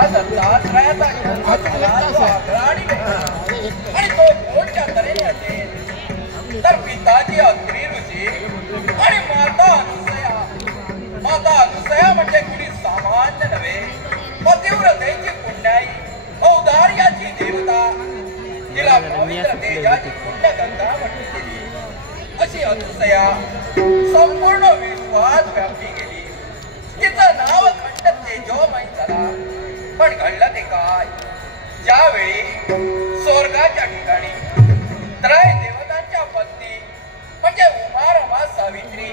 मोठा दत्तात्रयाचा आणि तो कोणत्या तऱ्हेने असेल तर पिताजी अत्रि ऋषी आणि माता अनुसया म्हणजे कुणी सामान्य नव्हे, पतिव्रतेची पुण्याई, औदार्याची देवता, तिला पवित्र तेजाची पुण्य गंगा म्हटली गेली. अशी अनुसया संपूर्ण विश्वात व्यापली गेली. तिचं नाव खंड तेजोमय झाला. पण घडलं ते काय? ज्यावेळी स्वर्गाच्या ठिकाणी त्रय देवतांच्या पत्नी म्हणजे उमा, रमा, सावित्री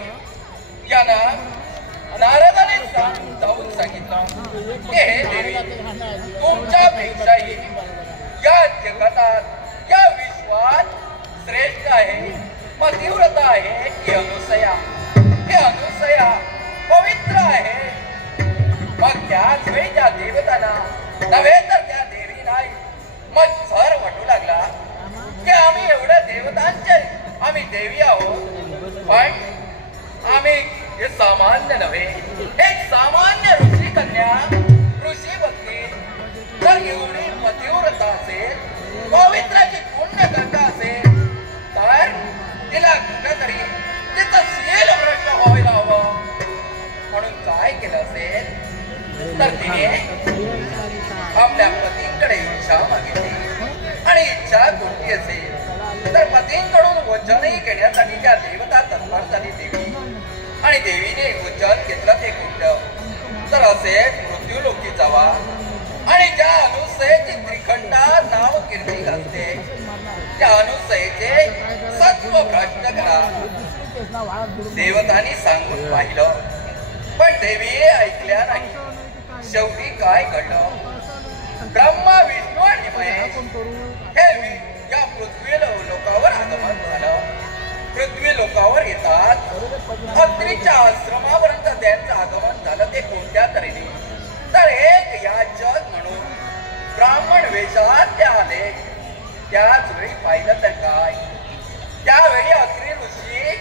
यांना नारदाने जाऊन सांगितलं की हे देवी, तुमच्यापेक्षाही या जगतात या विश्वात श्रेष्ठ आहे, पतिव्रता आहे की अनुसया. हे अनुसया पवित्र आहे. मग त्याच वेळी त्या देवतांना नव्हे तर त्या देवीलाही मत्सर वाटू लागला की आम्ही एवढ्या देवतांचे आम्ही देवी आहोत, पण आम्ही हे सामान्य नव्हे. एक सामान्य ऋषी कन्या, ऋषी भक्ती जर एवढी पतिव्रता असेल, पवित्राची पुण्य गंगा असेल, तर तिला कुठेतरी तिचं शील भ्रष्ट व्हायला हवं. म्हणून काय केलं असेल तर तिने आपल्या पतींकडे इच्छा मागितली. आणि इच्छा कोणती असेल तर पतींकडून वचनही घेण्यासाठी त्या देवता तत्पर झाली देवी. आणि देवीने वचन घेतलं ते कोणतं तर असे मृत्यूलोकी जावा आणि ज्या अनुसयेची त्रिखंडा नाव कीर्ती असते त्या अनुसयेचे सत्व भ्रष्ट करा. देवतांनी सांगून पाहिलं, पण देवी ऐकल्या नाही. शेवटी काय घडलं? ब्रह्मा, विष्णू आणि महेश हे या पृथ्वी लोकावर आगमन झालं. पृथ्वी लोकावर येतात अत्रीच्या आश्रमापर्यंत त्यांचं आगमन झालं. ते कोणत्या तऱ्हेने तर एक याचक म्हणून ब्राह्मण वेशात ते आले. त्याच वेळी पाहिलं तर काय, त्यावेळी अत्रि ऋषी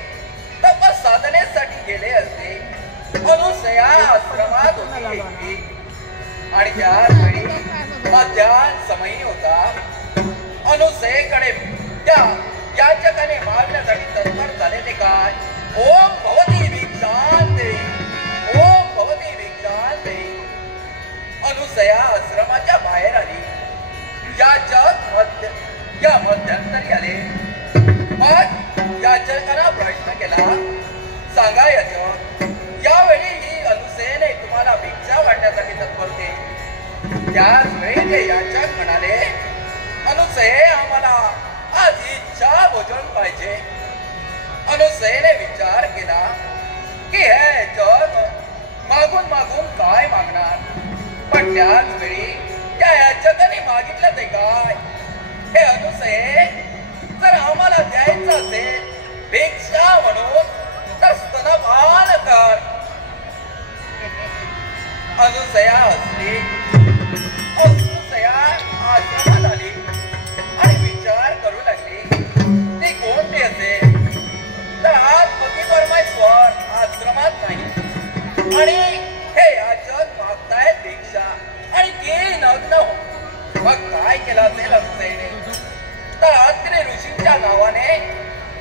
तपस साधनेसाठी गेले असते. अनुसया आश्रमात होती आणि त्याच वेळी मध्यान समयी होता. अनुसयेकडे त्या याचकाने मागण्यासाठी तत्पर झाले ते काय, ओम भवती भिक्षां देहि, ओम भवती भिक्षां देहि. अनुसया आश्रमाच्या बाहेर आली. याचक या मध्यंतरी आले. मग याचकांना प्रश्न केला, सांगा याचक, यावेळी ही अनुसयेने तुम्हाला भिक्षा वाढण्यासाठी तत्परते. त्याच वेळी ते याचक म्हणाले, अनुसये, आम्हाला आज इच्छा भोजन पाहिजे. अनुसयेने विचार केला की हे जग मागून मागून काय मागणार. पण त्याच वेळी त्या याचकाने मागितलं ते काय, हे अनुसये, जर आम्हाला द्यायचं असेल भिक्षा म्हणून तर स्तनपान कर. अनुसया हसली. अनुसया आश्रमात आली आणि विचार करू लागली, ती कोणती असेल तर आज पती परमेश्वर आश्रमात नाही आणि हे याचक मागतायत भिक्षा आणि ती नग्न हो. मग काय केलं असेल अनुसयेने तर अत्रि ऋषींच्या नावाने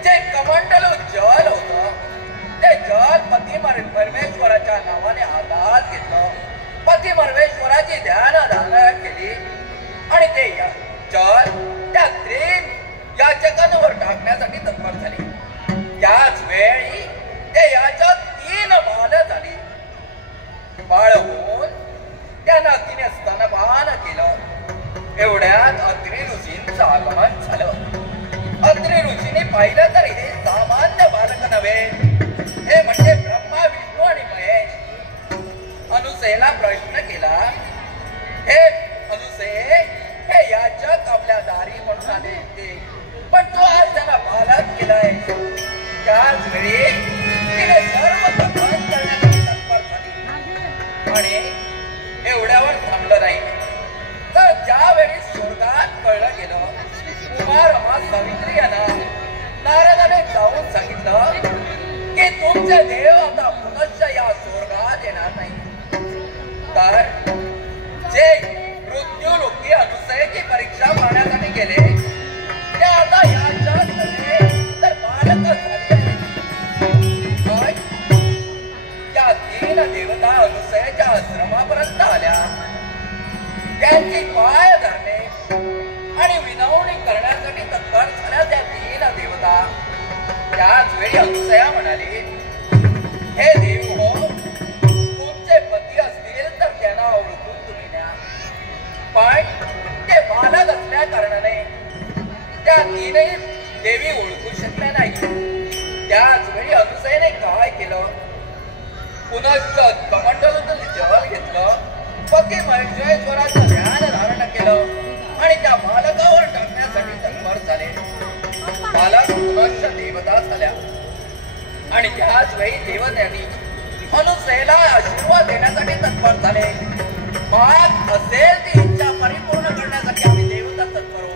जे कमंडलू जल होतं ते जल पती परमेश्वराच्या नावाने हातात घेतलं. पती परमेश्वराची ध्यानधारणा केली आणि ते जल त्या त्रीन याचकांवर टाकण्यासाठी तत्पर झाली. त्याच वेळी ते याचक 3 बाल झाली. बाळ होऊन त्यांना तिने स्तनपान केलं. एवढ्यात अत्रि ऋषींचं आगमन झालं. अत्रि ऋषीने पाहिलं तर हे सामान्य बालक नव्हे, हे म्हणजे ब्रह्मा, विष्णू आणि महेश. अनुसयेला प्रश्न केला, हे अनुसये, हे याचक आपल्या दारी म्हणून आले होते, पण तू आज त्यांना बालक केलाय. त्याच वेळी तिने सर्व तत्पर करण्यासाठी तत्पर झाली. आणि एवढ्यावर थांबलं नाही तर ज्यावेळी स्वर्गात कळलं गेलं, उमा, रमा, सावित्री यांना नारदाने जाऊन सांगितलं की तुमचे देव आता पुनश्च या स्वर्गात येणार नाही. तर जे त्याच वेळी अनुसया म्हणाली, हे देव हो, तुमचे पती असतील तर त्यांना ओळखून तुम्ही न्या, पण ते बालक असल्या कारणाने त्या तीनही देवी ओळखू शकल्या नाही. त्याच वेळी अनुसयेने काय केलं, पुनश्च कमंडलून जल घेतलं, पती महेश्वराचं ध्यान धारण केलं आणि त्या बालकावर टाकण्यासाठी तत्पर झाले. बालक पुनश्च देवता झाल्या आणि त्याच वेळी देवत्यांनी अनुसयेला आशीर्वाद देण्यासाठी तत्पर झाले. माग असेल ती इच्छा परिपूर्ण करण्यासाठी आम्ही देवता तत्पर होतो.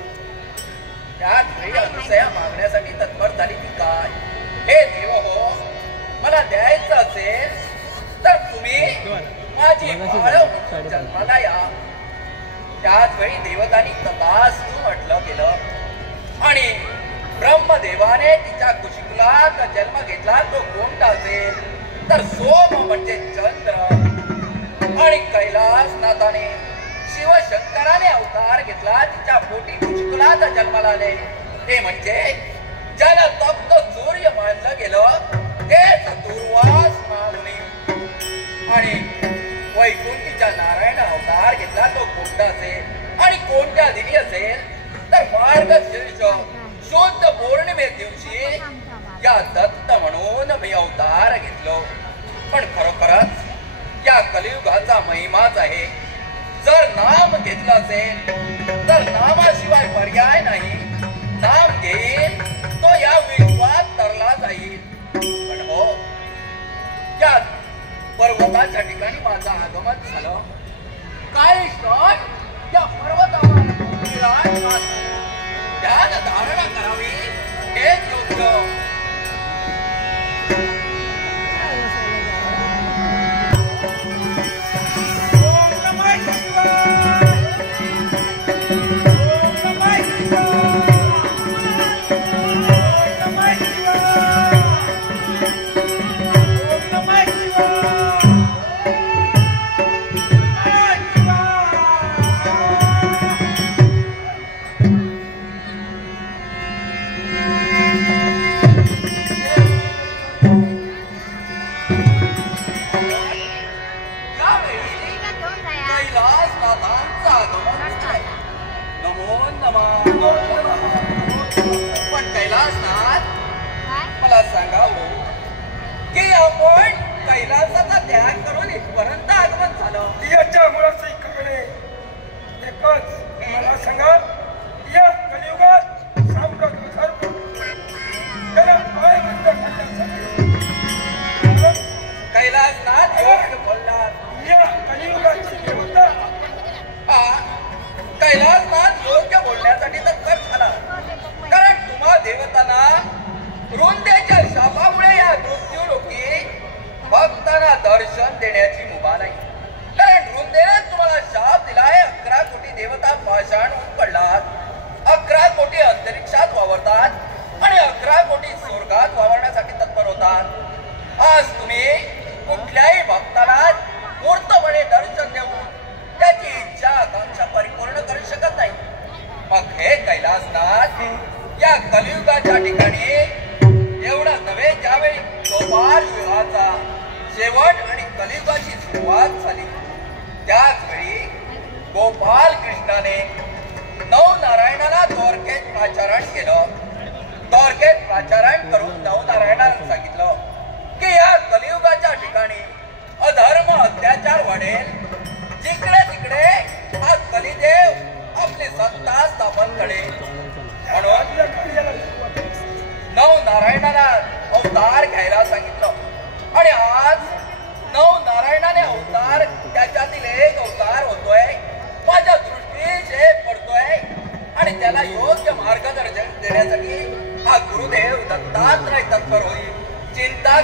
त्याच वेळी अनुसया मागण्यासाठी तत्पर झाली की काय, हे देव हो, मला द्यायचं असेल तर तुम्ही माझी बाळ जन्माला या. त्याच वेळी देवतांनी तथास्तु म्हटलं गेलं आणि ब्रह्मदेवाने तिच्या कुशिकुलात जन्म घेतला. तो कोणता असेल तर सोम म्हणजे चंद्र आणि कैलासनाथाने शिवशंकराने अवतार घेतला. तिच्या पोटी कुशिकुलात जन्माला आले ते म्हणजे ज्याला तप्त सूर्य मानलं गेलं तेच दुर्वास महामुनी. आणि वैकुंठीच्या नारायण अवतार घेतला तो कोणता असेल आणि कोणत्या दिनी असेल तर मार्गशीर्ष शुद्ध पौर्णिमे दिवशी या दत्त म्हणून मी अवतार घेतलो. पण खरोखरच या कलियुगाचा महिमाच आहे. जर नाम घेतलं असेल तर नामाशिवाय पर्याय नाही. नाम घेईल तो या विश्वात तरला जाईल. पण हो, या पर्वताच्या ठिकाणी माझं आगमन झालं. काही क्षण या पर्वतावर ध्यान धारणा करावी हेच योग्य. पण कैलासनाथ, मला सांगा हो की आपण कैलासाचा त्याग करून इथपर्यंत आगमन झालं. याच्या मुळाचे खगडे एकच मला सांगा, या कलियुगात साम्राज्य कैलासनाथ योग्य बोलणार. या कलियुगाची देवता कैलासनाथ योग्य बोलण्यासाठी तत्पर झाला. कारण तुम्हा देवतांना रुंदेच्या शापामुळे या मृत्यू लोकी भक्तांना दर्शन देण्याची मुभा नाही. कारण रुंदेने तुम्हाला शाप दिलाय. 11 कोटी देवता पाषाण पडलात, 11 कोटी अंतरिक्षात वावरतात आणि 11 कोटी स्वर्गात वावरण्यासाठी तत्पर होतात. आज तुम्ही कुठल्याही भक्ताला मूर्तपणे दर्शन देऊन त्याची इच्छा आकांक्षा परिपूर्ण करू शकत नाही. मग हे कैलासनाथ, या कलियुगाच्या ठिकाणी एवढं नव्हे, ज्यावेळी गोपाल विवाहाचा शेवट आणि कलियुगाची सुरुवात झाली त्याच वेळी गोपाल कृष्णाने नवनारायणाला द्वारकेत प्राचारण केलं. द्वारकेत प्राचारण करून नवनारायणाला सांगितलं की या कलियुगाच्या ठिकाणी अधर्म अत्याचार वाढेल. जिकडे तिकडे हा कलिदेव आपली सत्ता स्थापन करेल. म्हणून नवनारायणाला अवतार घ्यायला सांगितलं आणि आज नवनारायणाने अवतार, त्याच्यातील एक अवतार होतोय, माझ्या दृष्टीस पडतोय आणि त्याला योग्य मार्गदर्शन देण्यासाठी हा गुरुदेव दत्तात्रय तत्पर होईल. चिंता